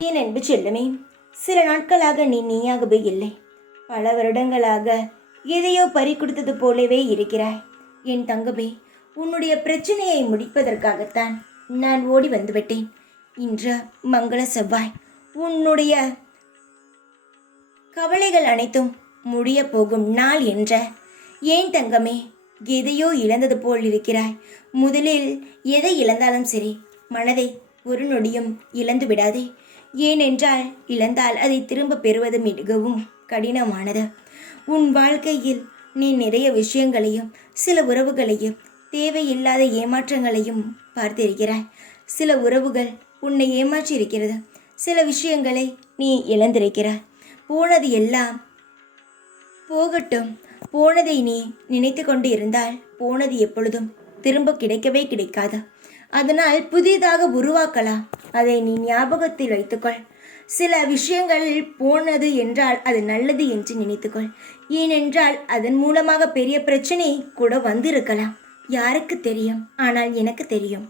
என் அன்பு செல்லமே, சில நாட்களாக நீ நீயாகவே இல்லை. பல வருடங்களாக எதையோ பறி கொடுத்தது போலவே இருக்கிறாய். என் தங்கமே, உன்னுடைய பிரச்சனையை முடிப்பதற்காகத்தான் நான் ஓடி வந்துவிட்டேன். இன்று மங்கள செவ்வாய். உன்னுடைய கவலைகள் அனைத்தும் முடிய போகும் நாள் என்ற ஏன் தங்கமே, எதையோ இழந்தது போல் இருக்கிறாய். முதலில் எதை இழந்தாலும் சரி, மனதை ஒரு நொடியும் இழந்து விடாதே. ஏனென்றால் இழந்தால் அதை திரும்ப பெறுவது மிகவும் கடினமானது. உன் வாழ்க்கையில் நீ நிறைய விஷயங்களையும் சில உறவுகளையும் தேவையில்லாத ஏமாற்றங்களையும் பார்த்திருக்கிறாய். சில உறவுகள் உன்னை ஏமாற்றி இருக்கிறது. சில விஷயங்களை நீ இழந்திருக்கிறாய். போனது எல்லாம் போகட்டும். போனதை நீ நினைத்து கொண்டு இருந்தால் போனது எப்பொழுதும் திரும்ப கிடைக்கவே கிடைக்காது. அதனால் புதிதாக உருவாக்கலாம். அதை நீ ஞாபகத்தில் வைத்துக்கொள். சில விஷயங்கள் போனது என்றால் அது நல்லது என்று நினைத்துக்கொள். ஏனென்றால் அதன் மூலமாக பெரிய பிரச்சனை கூட வந்திருக்கலாம். யாருக்கு தெரியும்? ஆனால் எனக்கு தெரியும்.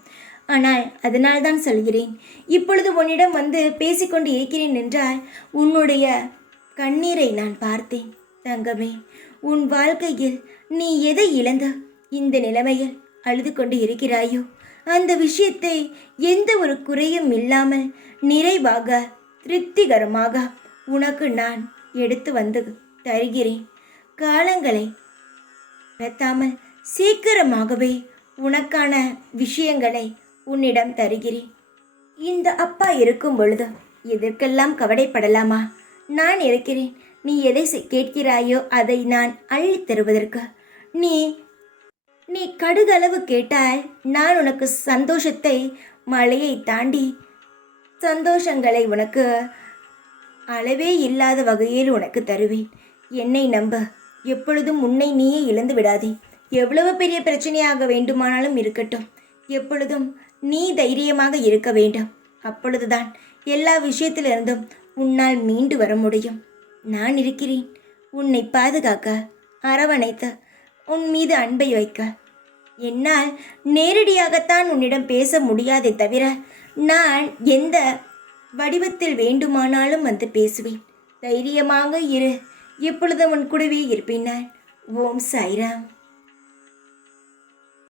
ஆனால் அதனால் தான் சொல்கிறேன். இப்பொழுது உன்னிடம் வந்து பேசிக்கொண்டு இருக்கிறேன் என்றால் உன்னுடைய கண்ணீரை நான் பார்த்தேன். தங்கமே, உன் வாழ்க்கையில் நீ எதை இழந்து இந்த நிலைமையில் அழுது கொண்டு இருக்கிறாயோ அந்த விஷயத்தை எந்த ஒரு குறையும் இல்லாமல் நிறைவாக திருப்திகரமாக உனக்கு நான் எடுத்து வந்து தருகிறேன். காலங்களை நடத்தாமல் சீக்கிரமாகவே உனக்கான விஷயங்களை உன்னிடம் தருகிறேன். இந்த அப்பா இருக்கும் பொழுது எதற்கெல்லாம் கவலைப்படலாமா? நான் இருக்கிறேன். நீ எதை கேட்கிறாயோ அதை நான் அள்ளித் தருவதற்கு. நீ கடுகளவு கேட்டால் நான் உனக்கு சந்தோஷத்தை மலையை தாண்டி சந்தோஷங்களை உனக்கு அளவே இல்லாத வகையில் உனக்கு தருவேன். என்னை நம்ப. எப்பொழுதும் உன்னை நீயே இழந்து விடாதே. எவ்வளவு பெரிய பிரச்சனையாக வேண்டுமானாலும் இருக்கட்டும், எப்பொழுதும் நீ தைரியமாக இருக்க வேண்டும். அப்பொழுதுதான் எல்லா விஷயத்திலிருந்தும் உன்னால் மீண்டு வர முடியும். நான் இருக்கிறேன். உன்னை பாதுகாக்க, அரவணைத்து உன் மீது அன்பை வைக்க. என்னால் நேரடியாகத்தான் உன்னிடம் பேச முடியாதே தவிர நான் எந்த வடிவத்தில் வேண்டுமானாலும் வந்து பேசுவேன். தைரியமாக இரு. எப்பொழுதும் உன் கூடவே இருப்பேன் நான். ஓம் சாய்ராம்.